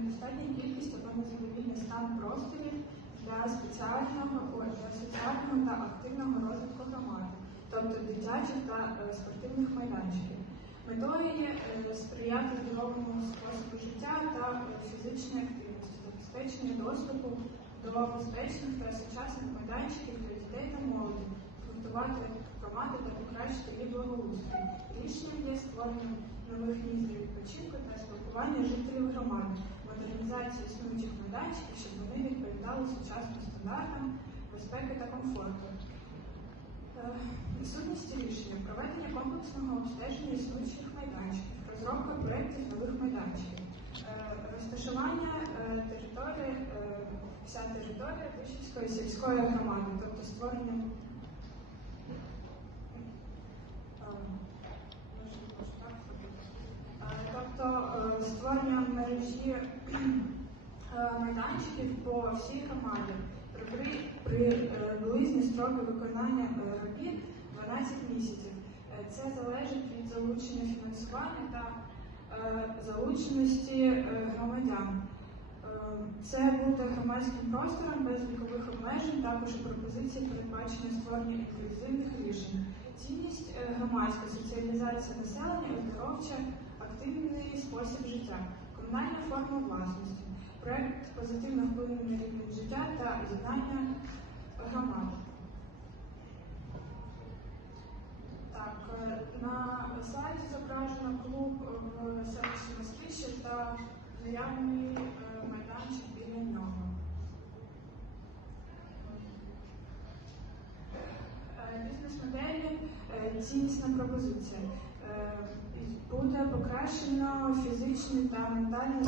достатня кількість або незадовільний стан просторів для спеціального для соціального та активного розвитку громади, тобто дитячих та е, спортивних майданчиків. Метою є е, сприяти здоровому способу життя та фізичній активності, забезпечення доступу до безпечних та сучасних майданчиків для дітей та молоді, згуртувати громади та покращити її благоустрій. Рішенням є створення нових місць для відпочинку та спілкування жителів громади, модернізація існуючих майданчиків, щоб вони відповідали сучасним стандартам безпеки та комфорту. Е, Сутність рішення проведення комплексного обстеження існуючих майданчиків, розробка проєктів нових майданчиків, Е, розташування е, території, вся територія Тишівської сільської громади, тобто створення. Створення мережі е, майданчиків по всій громаді при, при, при близні строки виконання е, робіт 12 місяців. Е, Це залежить від залучення фінансування та е, залученості е, громадян. Е, Це буде громадським простором без вікових обмежень, також пропозиції передбачення створення інклюзивних рішень. Цінність е, громадська соціалізація населення, оздоровча, спосіб життя, комунальна форма власності, проект позитивно вплине на рівень життя та єднання громад. Так, е, на слайді зображено клуб в селищі Москвище та наявний е, майданчик біля нього. Е, Бізнес-моделі е, ціннісна пропозиція буде покращено фізичне та ментальне.